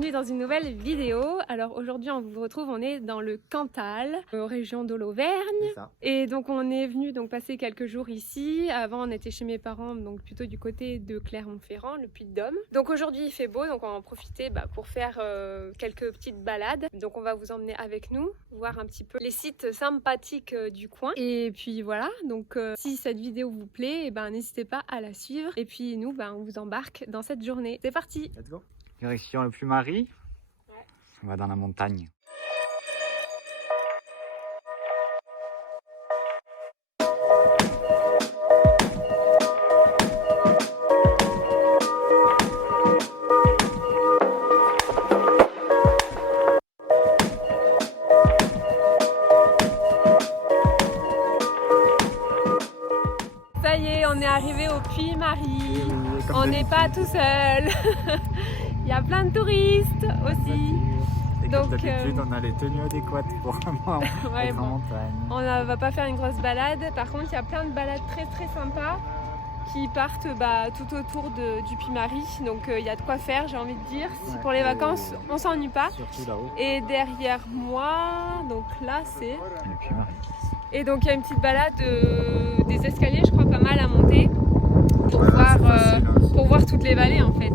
bienvenue dans une nouvelle vidéo. Alors aujourd'hui on vous retrouve, on est dans le Cantal, aux régions de l'Auvergne. Et donc on est venu passer quelques jours ici. Avant on était chez mes parents, donc plutôt du côté de Clermont-Ferrand, le Puy-de-Dôme. Donc aujourd'hui il fait beau, donc on va en profiter pour faire quelques petites balades. Donc on va vous emmener avec nous, voir un petit peu les sites sympathiques du coin. Et puis voilà, donc si cette vidéo vous plaît, n'hésitez pas à la suivre. Et puis nous, on vous embarque dans cette journée. C'est parti! Let's go. Direction le Puy-Marie. Ouais. On va dans la montagne. Ça y est, on est arrivé au Puy-Marie. On n'est pas tout seul. Il y a plein de touristes aussi. Et comme d'habitude, on a les tenues adéquates pour vraiment être en montagne. On ne va pas faire une grosse balade. Par contre, il y a plein de balades très sympas qui partent tout autour du Puy-Marie. Donc il y a de quoi faire, j'ai envie de dire. Pour les vacances, on s'ennuie pas. Surtout là-haut. Et derrière moi, donc là c'est le Puy-Marie. Et donc il y a une petite balade des escaliers, je crois, pas mal à monter pour voir toutes les vallées en fait.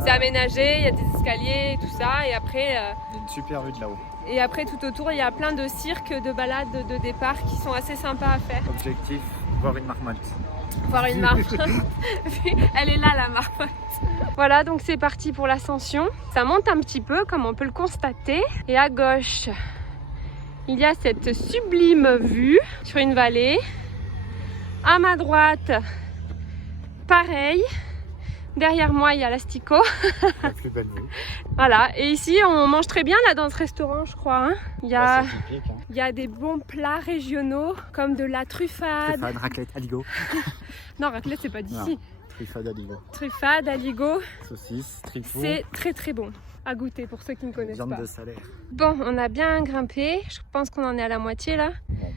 C'est aménagé, il y a des escaliers et tout ça, et après... il y a une super vue de là-haut. Et après tout autour, il y a plein de cirques, de balades, de départ qui sont assez sympas à faire. Objectif, voir une marmotte. Voir une marmotte. Elle est là la marmotte. Voilà, donc c'est parti pour l'ascension. Ça monte un petit peu comme on peut le constater. Et à gauche, il y a cette sublime vue sur une vallée. À ma droite, pareil. Derrière moi, il y a l'Astico. La plus belle vue. Voilà, et ici, on mange très bien là dans ce restaurant, je crois. Il y a, typique, il y a des bons plats régionaux comme de la truffade. Truffade, raclette, aligot. Non, raclette, c'est pas d'ici. Truffade, aligot. Truffade, aligot. Saucisse, trifou. C'est très bon à goûter pour ceux qui ne connaissent Viande pas. de salaire. Bon, on a bien grimpé. Je pense qu'on en est à la moitié là. Non,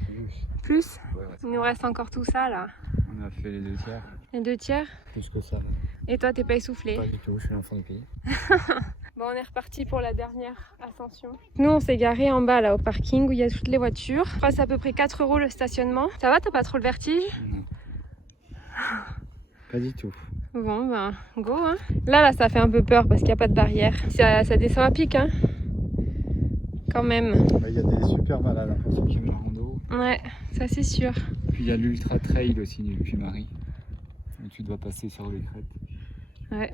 Plus ouais. Il nous reste encore tout ça là. On a fait les 2 tiers. Les 2 tiers. Plus que ça. Et toi, t'es pas essoufflé? Pas du tout, je suis l'enfant du pays. Bon, on est reparti pour la dernière ascension. Nous, on s'est garé en bas là au parking où il y a toutes les voitures. Je crois que c'est à peu près 4 € le stationnement. Ça va, t'as pas trop le vertige? Non. Pas du tout. Bon, go hein. Là, ça fait un peu peur parce qu'il n'y a pas de barrière. Ça descend à pic, hein. Quand même. Il y a des super malades pour ceux qui aiment la rando. Ouais, ça c'est sûr. Puis il y a l'ultra trail aussi du Puy-Marie. Où tu dois passer sur les crêtes. Ouais,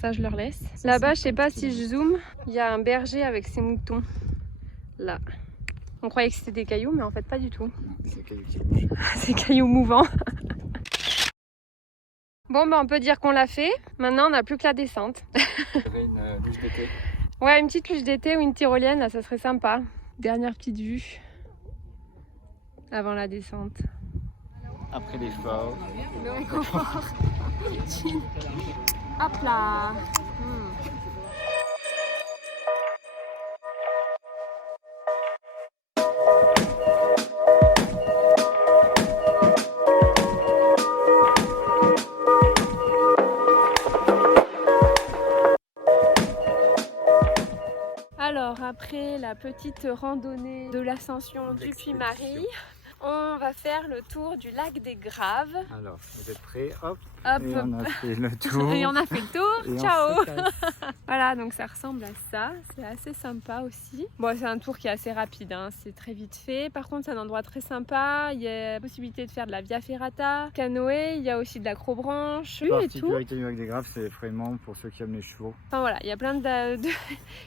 ça je leur laisse. Là-bas, je sais pas si je zoome, il y a un berger avec ses moutons. Là. On croyait que c'était des cailloux, mais en fait pas du tout. C'est des cailloux qui bougent. C'est cailloux mouvants. Bon, on peut dire qu'on l'a fait. Maintenant, on n'a plus que la descente. Il y avait une luge d'été. Ouais, une petite luge d'été ou une tyrolienne, là, ça serait sympa. Dernière petite vue avant la descente. Après l'effort. Hop là. Alors après la petite randonnée de l'ascension du Puy-Marie, on va faire le tour du lac des Graves. Alors, vous êtes prêts? Hop. Hop. Et on a fait le tour. Et on a fait le tour. Et ciao. Voilà, donc ça ressemble à ça. C'est assez sympa aussi. Bon, c'est un tour qui est assez rapide, hein. C'est très vite fait. Par contre, c'est un endroit très sympa. Il y a la possibilité de faire de la Via Ferrata, canoë. Il y a aussi de l'acrobranche et tout. La particularité du lac des Graves, c'est vraiment pour ceux qui aiment les chevaux. Enfin voilà, il y a plein il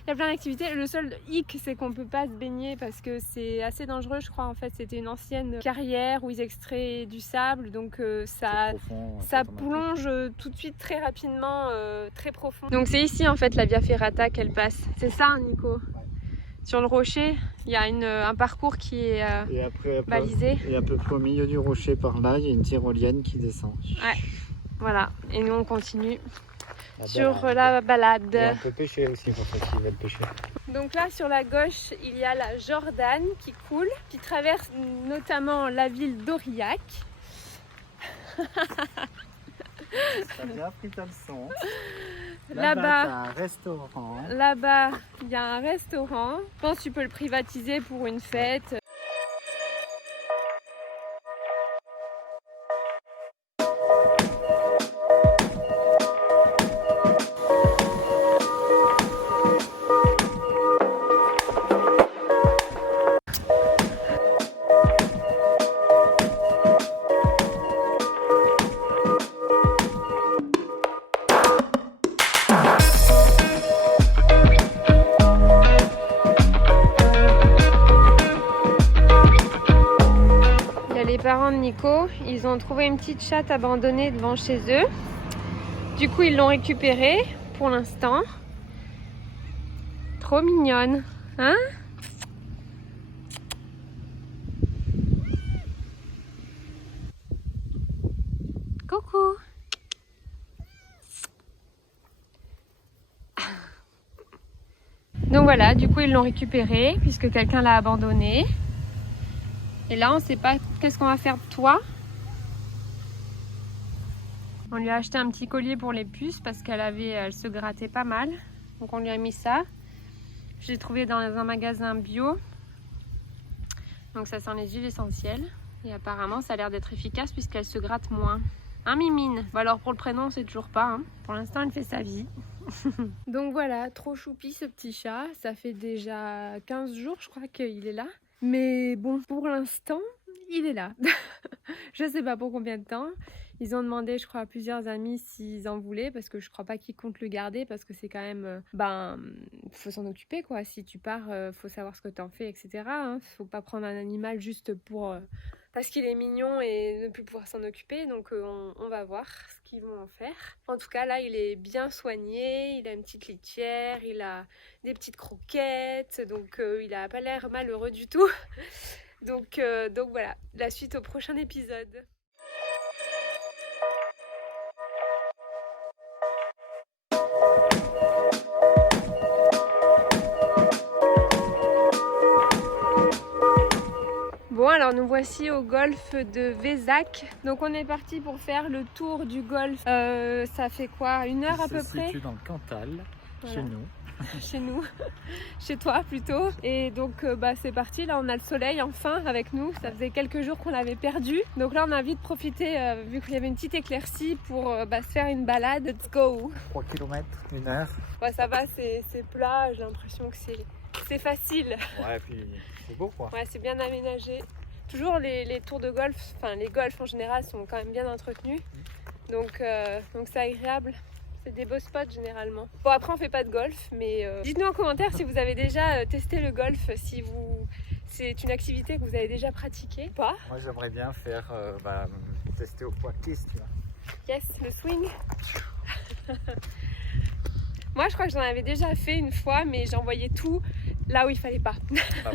y a plein d'activités. Le seul hic, c'est qu'on peut pas se baigner parce que c'est assez dangereux, je crois. En fait, c'était une ancienne carrière où ils extraient du sable, donc ça plonge tout de suite très rapidement, très profond. Donc c'est ici en fait la Via Ferrata qu'elle passe. C'est ça, Nico? Sur le rocher, il y a un parcours qui est balisé. Et à peu près au milieu du rocher par là, il y a une tyrolienne qui descend. Ouais, voilà. Et nous on continue sur la balade. Et on peut pêcher aussi pour ceux qui veulent pêcher. Donc là sur la gauche il y a la Jordanne qui coule, qui traverse notamment la ville d'Aurillac. T'as bien appris ta leçon. Là-bas, t'as un restaurant. là-bas, il y a un restaurant. Je pense que tu peux le privatiser pour une fête. Les parents de Nico, ils ont trouvé une petite chatte abandonnée devant chez eux. Du coup, ils l'ont récupérée pour l'instant. Trop mignonne, hein? Coucou! Donc voilà, du coup, ils l'ont récupérée puisque quelqu'un l'a abandonnée. Et là, on ne sait pas qu'est-ce qu'on va faire de toi. On lui a acheté un petit collier pour les puces parce elle se grattait pas mal. Donc on lui a mis ça. Je l'ai trouvé dans un magasin bio. Donc ça sent les huiles essentielles. Et apparemment, ça a l'air d'être efficace puisqu'elle se gratte moins. Hein, Mimine? Bon, alors pour le prénom, on sait toujours pas. Hein. Pour l'instant, elle fait sa vie. Donc voilà, trop choupi ce petit chat. Ça fait déjà 15 jours, je crois qu'il est là. Mais bon, pour l'instant, il est là. Je sais pas pour combien de temps. Ils ont demandé, je crois, à plusieurs amis s'ils en voulaient, parce que je crois pas qu'ils comptent le garder, parce que c'est quand même, faut s'en occuper, quoi. Si tu pars, faut savoir ce que t'en fais, etc. Hein. Faut pas prendre un animal juste pour parce qu'il est mignon et ne plus pouvoir s'en occuper. Donc on va voir ce qu'ils vont en faire. En tout cas, là, il est bien soigné. Il a une petite litière, il a des petites croquettes, donc il a pas l'air malheureux du tout. Donc voilà, la suite au prochain épisode. Bon, alors nous voici au golfe de Vézac. Donc on est parti pour faire le tour du golfe. Ça fait quoi? 1 heure à peu près? Ça se situe dans le Cantal, voilà. Chez nous. Chez nous, chez toi plutôt. Et donc c'est parti, là on a le soleil enfin avec nous. Ça faisait quelques jours qu'on l'avait perdu. Donc là on a vite profité, vu qu'il y avait une petite éclaircie, pour se faire une balade. Let's go! 3 km, 1 heure. Ouais, ça va, c'est plat, j'ai l'impression que c'est facile. Ouais, puis c'est beau quoi. Ouais, c'est bien aménagé. Toujours les tours de golf, enfin les golfs en général sont quand même bien entretenus. Donc c'est agréable. C'est des beaux spots généralement. Bon, après on fait pas de golf, mais dites-nous en commentaire si vous avez déjà testé le golf, si c'est une activité que vous avez déjà pratiquée ou pas. Moi j'aimerais bien faire tester au poids kiss, tu vois. Yes, le swing. Moi je crois que j'en avais déjà fait une fois, mais j'envoyais tout là où il fallait pas.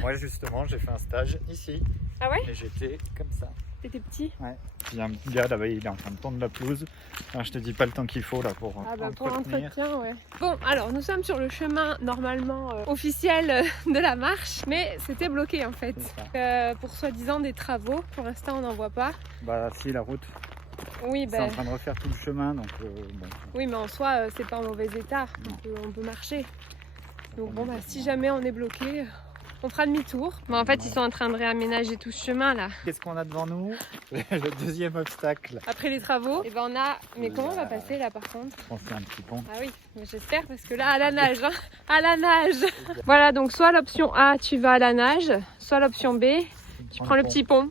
Moi justement j'ai fait un stage ici. Ah ouais? Et j'étais comme ça. T'étais petit? Ouais. Il y a un petit gars là-bas, il est en train de tondre la pelouse. Enfin, je te dis pas le temps qu'il faut là pour pour entretenir. l'entretien, ouais. Bon, alors nous sommes sur le chemin normalement officiel de la marche, mais c'était bloqué en fait. Pour soi-disant des travaux. Pour l'instant on n'en voit pas. Bah si, la route. Oui, C'est en train de refaire tout le chemin, donc bon. Oui, mais en soi c'est pas en mauvais état. On peut marcher. Donc bon, si jamais on est bloqué, on fera demi-tour. Bon, en fait, ils sont en train de réaménager tout ce chemin là. Qu'est-ce qu'on a devant nous? Le deuxième obstacle. Après les travaux, et ben on a. Mais comment on va passer là par contre? On fait un petit pont. Ah oui, j'espère, parce que là, à la nage, hein, à la nage. Voilà, donc soit l'option A, tu vas à la nage, soit l'option B, tu prends le petit pont.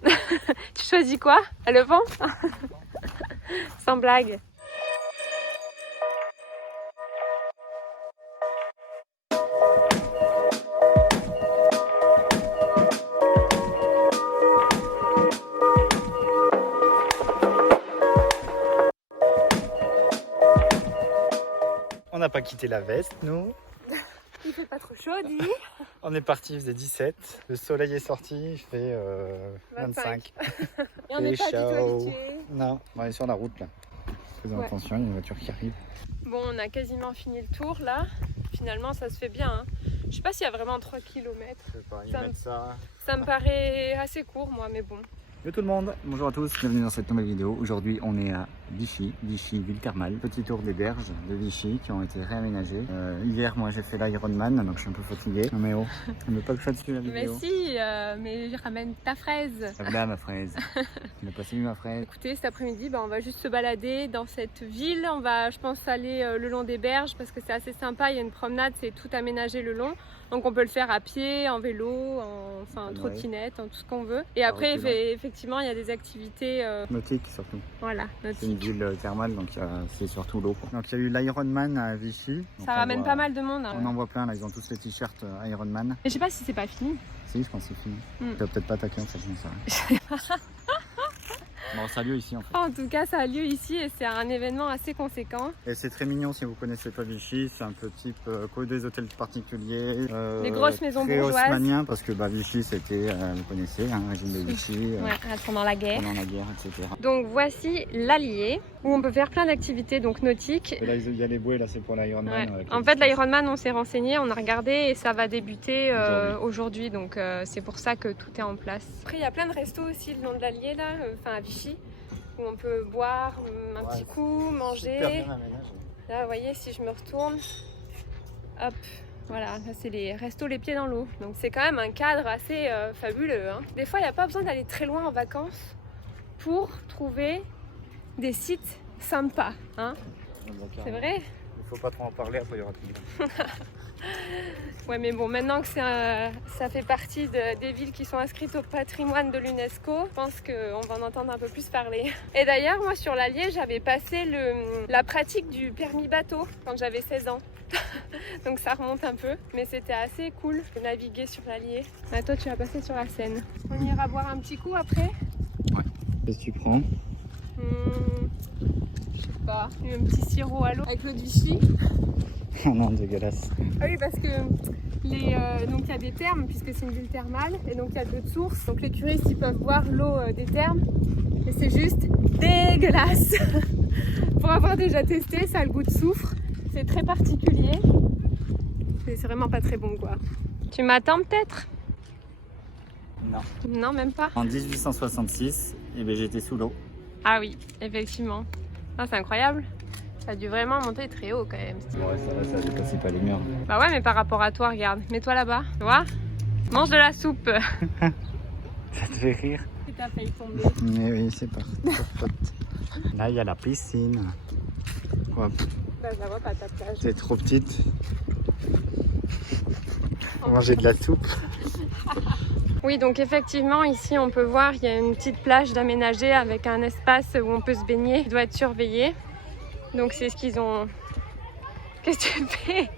Tu choisis quoi? Le pont? Sans blague. On n'a pas quitté la veste, nous. Il fait pas trop chaud, dis. On est parti, il faisait 17. Le soleil est sorti, il fait 25. Et on n'est pas du tout habitué. Non, on est sur la route là. Faisons attention, il y a une voiture qui arrive. Bon, on a quasiment fini le tour là. Finalement, ça se fait bien. Hein. Je sais pas s'il y a vraiment 3 km. Je sais pas, ils mettent ça. Ça me paraît assez court, moi, mais bon. Yo tout le monde, bonjour à tous, bienvenue dans cette nouvelle vidéo. Aujourd'hui on est à Vichy, ville thermale. Petit tour des berges de Vichy qui ont été réaménagées. Hier moi j'ai fait l'Ironman donc je suis un peu fatigué. Non mais oh, on ne veut pas que je fasse la vidéo. Mais si, mais je ramène ta fraise. Là ma fraise, tu n'as pas salué ma fraise. Écoutez, cet après-midi on va juste se balader dans cette ville. On va je pense aller le long des berges parce que c'est assez sympa, il y a une promenade, c'est tout aménagé le long. Donc on peut le faire à pied, en vélo, en trottinette, en tout ce qu'on veut. Et après effectivement il y a des activités nautiques surtout. Voilà, nautiques. C'est une ville thermale donc c'est surtout l'eau. Donc il y a eu l'Ironman à Vichy. Ça ramène pas mal de monde. Hein. On en voit plein là, ils ont tous les t-shirts Ironman. Et je sais pas si c'est pas fini. Si, je pense que c'est fini. Tu vas peut-être pas attaquer en fait, je sais pas. Bon, ça a lieu ici en fait. En tout cas, ça a lieu ici et c'est un événement assez conséquent. Et c'est très mignon si vous connaissez pas Vichy, c'est un peu type des hôtels particuliers. Les grosses maisons très bourgeoises. haussmannien parce que Vichy c'était, vous connaissez, le régime de Vichy. Pendant la guerre. Pendant la guerre, etc. Donc voici l'Allier où on peut faire plein d'activités donc nautiques. Et là il y a les bouées, là c'est pour l'Ironman. Ouais. En fait l'Ironman on s'est renseigné, on a regardé et ça va débuter aujourd'hui. Donc c'est pour ça que tout est en place. Après il y a plein de restos aussi le long de l'Allier là, à Vichy. Où on peut boire un petit coup, manger. Là, vous voyez, si je me retourne, hop, voilà, là c'est les restos les pieds dans l'eau. Donc c'est quand même un cadre assez fabuleux. Hein. Des fois, il n'y a pas besoin d'aller très loin en vacances pour trouver des sites sympas. Hein. C'est vrai? Il faut pas trop en parler, après il y aura tout. Ouais, mais bon, maintenant que ça fait partie des villes qui sont inscrites au patrimoine de l'UNESCO, je pense qu'on va en entendre un peu plus parler. Et d'ailleurs, moi sur l'Allier, j'avais passé la pratique du permis bateau quand j'avais 16 ans. Donc ça remonte un peu, mais c'était assez cool de naviguer sur l'Allier. Ah, toi, tu vas passer sur la Seine. On ira boire un petit coup après? Ouais. Qu'est-ce que tu prends? Je sais pas, un petit sirop à l'eau avec l'eau de Vichy. Oh non, dégueulasse. Ah oui, parce que donc il y a des thermes puisque c'est une ville thermale et donc il y a d'autres sources. Donc les curistes ils peuvent boire l'eau des thermes et c'est juste dégueulasse. Pour avoir déjà testé, ça a le goût de soufre. C'est très particulier. C'est vraiment pas très bon quoi. Tu m'attends peut-être? Non. Non, même pas. En 1866, j'étais sous l'eau. Ah oui, effectivement. Ah, c'est incroyable. Ça a dû vraiment monter très haut quand même. Ouais, ça a dépassé pas les murs. Bah ouais, mais par rapport à toi, regarde. Mets-toi là-bas, tu vois? Mange de la soupe. Ça te fait rire? T'as failli tomber. Mais oui, c'est parti. Là, il y a la piscine. Hop. Bah, ça va pas ta plage. T'es trop petite. On va manger de la soupe. Oui, donc effectivement, ici, on peut voir, il y a une petite plage d'aménagée avec un espace où on peut se baigner. Il doit être surveillé. Donc c'est ce qu'ils ont... Qu'est-ce que tu fais?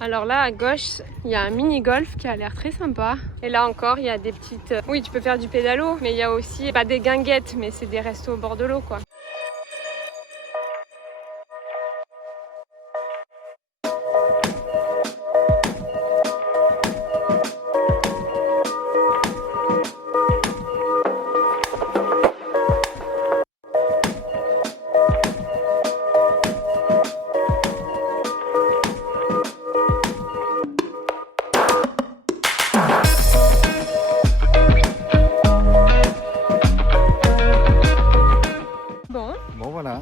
Alors là à gauche il y a un mini-golf qui a l'air très sympa. Et là encore il y a des petites... Oui, tu peux faire du pédalo, mais il y a aussi pas des guinguettes, mais c'est des restos au bord de l'eau quoi.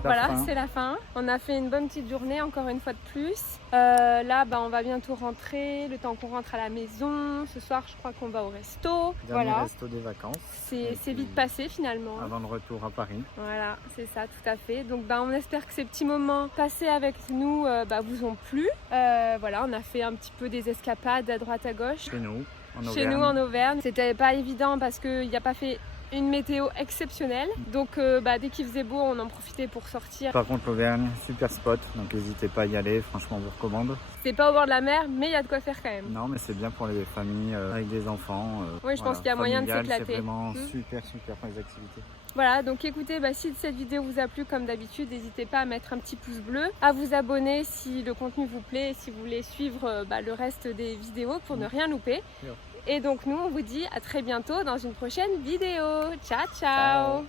Voilà, c'est la fin. On a fait une bonne petite journée, encore une fois de plus. Là, on va bientôt rentrer, le temps qu'on rentre à la maison. Ce soir, je crois qu'on va au resto. Dernier resto des vacances. C'est vite passé finalement. Avant le retour à Paris. Voilà, c'est ça, tout à fait. Donc, on espère que ces petits moments passés avec nous vous ont plu. Voilà, on a fait un petit peu des escapades à droite à gauche. Chez nous, en Auvergne. Chez nous, en Auvergne. C'était pas évident parce qu'il n'y a pas fait une météo exceptionnelle, donc dès qu'il faisait beau on en profitait pour sortir. Par contre l'Auvergne, super spot, donc n'hésitez pas à y aller, franchement on vous recommande. C'est pas au bord de la mer mais il y a de quoi faire quand même. Non mais c'est bien pour les familles avec des enfants. Oui je pense qu'il y a moyen de s'éclater. C'est vraiment super pour les activités. Voilà, donc écoutez, si cette vidéo vous a plu comme d'habitude, n'hésitez pas à mettre un petit pouce bleu, à vous abonner si le contenu vous plaît et si vous voulez suivre le reste des vidéos pour ne rien louper. Et donc nous on vous dit à très bientôt dans une prochaine vidéo. Ciao ciao.